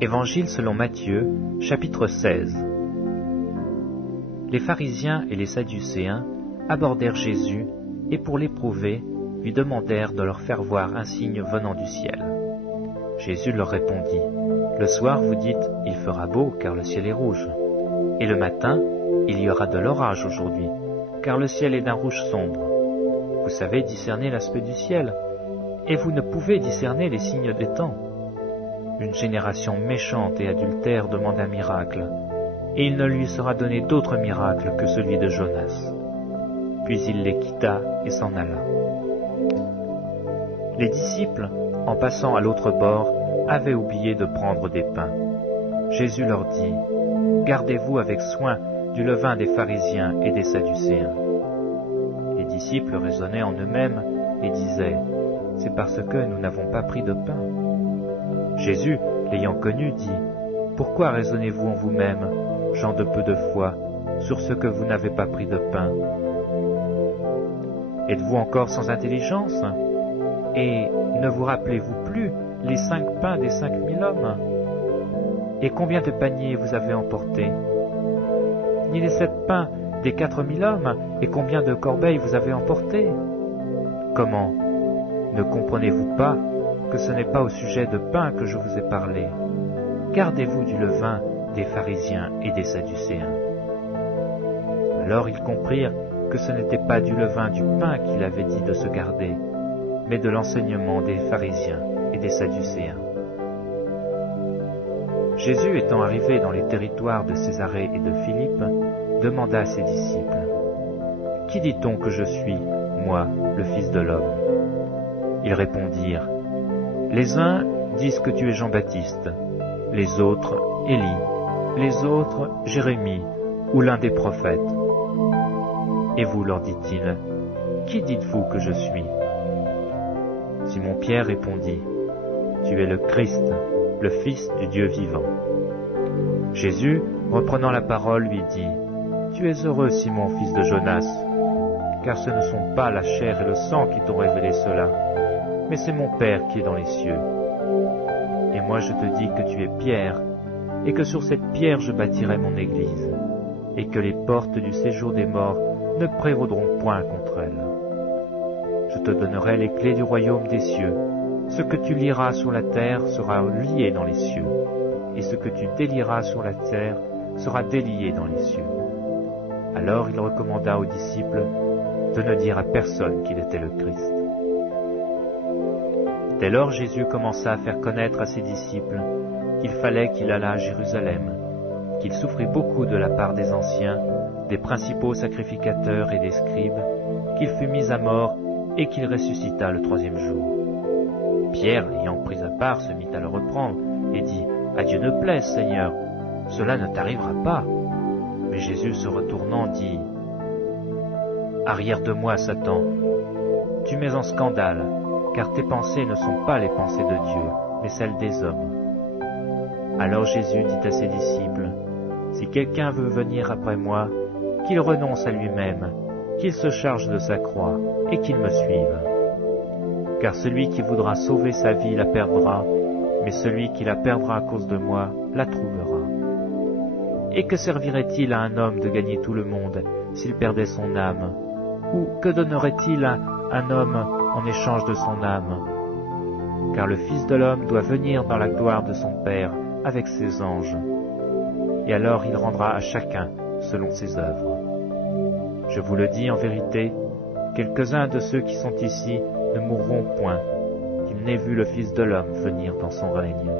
Évangile selon Matthieu, chapitre 16. Les pharisiens et les sadducéens abordèrent Jésus et pour l'éprouver, lui demandèrent de leur faire voir un signe venant du ciel. Jésus leur répondit, « Le soir vous dites, il fera beau car le ciel est rouge. Et le matin, il y aura de l'orage aujourd'hui, car le ciel est d'un rouge sombre. Vous savez discerner l'aspect du ciel, et vous ne pouvez discerner les signes des temps. Une génération méchante et adultère demande un miracle, et il ne lui sera donné d'autre miracle que celui de Jonas. » Puis il les quitta et s'en alla. Les disciples, en passant à l'autre bord, avaient oublié de prendre des pains. Jésus leur dit, « Gardez-vous avec soin du levain des pharisiens et des sadducéens. » Les disciples raisonnaient en eux-mêmes et disaient, « C'est parce que nous n'avons pas pris de pain. » Jésus, l'ayant connu, dit, « Pourquoi raisonnez-vous en vous-même, gens de peu de foi, sur ce que vous n'avez pas pris de pain? Êtes-vous encore sans intelligence? Et ne vous rappelez-vous plus les 5 pains des 5000 hommes? Et combien de paniers vous avez emportés? Ni les 7 pains des 4000 hommes, et combien de corbeilles vous avez emportés? Comment? Ne comprenez-vous pas que ce n'est pas au sujet de pain que je vous ai parlé? Gardez-vous du levain des pharisiens et des sadducéens. » Alors ils comprirent que ce n'était pas du levain du pain qu'il avait dit de se garder, mais de l'enseignement des pharisiens et des sadducéens. Jésus étant arrivé dans les territoires de Césarée et de Philippe, demanda à ses disciples, « Qui dit-on que je suis, moi, le Fils de l'homme » Ils répondirent, « Les uns disent que tu es Jean-Baptiste, les autres Élie, les autres Jérémie ou l'un des prophètes. » Et vous, leur dit-il, qui dites-vous que je suis? Simon-Pierre répondit, tu es le Christ, le Fils du Dieu vivant. Jésus, reprenant la parole, lui dit, tu es heureux, Simon, fils de Jonas, car ce ne sont pas la chair et le sang qui t'ont révélé cela, mais c'est mon Père qui est dans les cieux. Et moi je te dis que tu es Pierre, et que sur cette pierre je bâtirai mon église, et que les portes du séjour des morts ne prévaudront point contre elle. Je te donnerai les clés du royaume des cieux. Ce que tu lieras sur la terre sera lié dans les cieux, et ce que tu délieras sur la terre sera délié dans les cieux. Alors il recommanda aux disciples de ne dire à personne qu'il était le Christ. Dès lors Jésus commença à faire connaître à ses disciples qu'il fallait qu'il allât à Jérusalem, qu'il souffrit beaucoup de la part des anciens, des principaux sacrificateurs et des scribes, qu'il fut mis à mort et qu'il ressuscita le 3e jour. Pierre, l'ayant pris à part, se mit à le reprendre et dit, « À Dieu ne plaise, Seigneur, cela ne t'arrivera pas. » Mais Jésus, se retournant, dit, « Arrière de moi, Satan, tu mets en scandale, car tes pensées ne sont pas les pensées de Dieu, mais celles des hommes. » Alors Jésus dit à ses disciples, « Si quelqu'un veut venir après moi, qu'il renonce à lui-même, qu'il se charge de sa croix, et qu'il me suive. Car celui qui voudra sauver sa vie la perdra, mais celui qui la perdra à cause de moi la trouvera. Et que servirait-il à un homme de gagner tout le monde s'il perdait son âme? Ou que donnerait-il à un homme en échange de son âme? Car le Fils de l'homme doit venir dans la gloire de son Père avec ses anges. Et alors il rendra à chacun selon ses œuvres. Je vous le dis en vérité, quelques-uns de ceux qui sont ici ne mourront point, qu'ils n'aient vu le Fils de l'homme venir dans son règne.